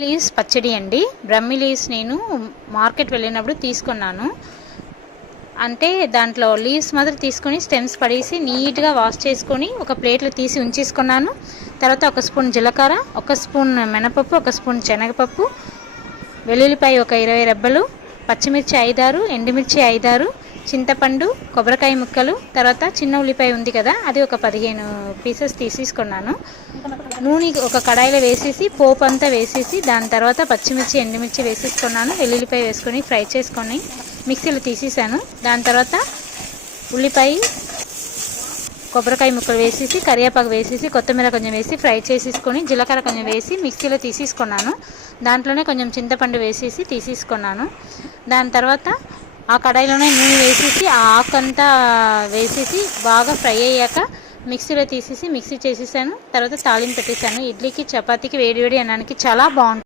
Leaves పచ్చడి అండి. Brahmi leaves నేను మార్కెట్ వెళ్ళినప్పుడు తీసుకున్నాను. అంటే దాంట్లో లీవ్స్ మాత్రం తీసుకొని స్టెమ్స్ పడేసి నీట్గా వాష్ చేసుకొని ఒక ప్లేట్లో తీసి ఉంచేసుకున్నాను. తర్వాత ఒక స్పూన్ జీలకర్ర, ఒక స్పూన్ మినపప్పు, ఒక స్పూన్ శనగపప్పు, వెల్లుల్లిపాయ ఒక 20 రెబ్బలు, పచ్చిమిర్చి 5-6, ఎండుమిర్చి 5-6, చింతపండు, కొబ్బరికాయ ముక్కలు, తర్వాత చిన్న ఉల్లిపాయ ఉంది కదా, అది ఒక 15 పీసెస్ తీసేసుకున్నాను. నూనె ఒక కడాయిలో వేసేసి పోపు అంతా వేసేసి దాని తర్వాత పచ్చిమిర్చి, ఎండుమిర్చి వేసేసుకున్నాను. వెల్లుల్లిపాయ వేసుకొని ఫ్రై చేసుకొని మిక్సీలో తీసేసాను. దాని తర్వాత ఉల్లిపాయ, కొబ్బరికాయ ముక్కలు వేసేసి కరివేపాకు వేసేసి కొత్తిమీర కొంచెం వేసి ఫ్రై చేసేసుకొని జీలకర్ర కొంచెం వేసి మిక్సీలో తీసేసుకున్నాను. దాంట్లోనే కొంచెం చింతపండు వేసేసి తీసేసుకున్నాను. దాని తర్వాత ఆ కడాయిలోనే నూనె వేసేసి ఆ ఆకంతా వేసేసి బాగా ఫ్రై అయ్యాక మిక్సీలో తీసేసి మిక్సీ చేసేసాను. తర్వాత తాలింపు పెట్టేసాను. ఇడ్లీకి, చపాతీకి, వేడివేడి అన్నానికి చాలా బాగుంటుంది.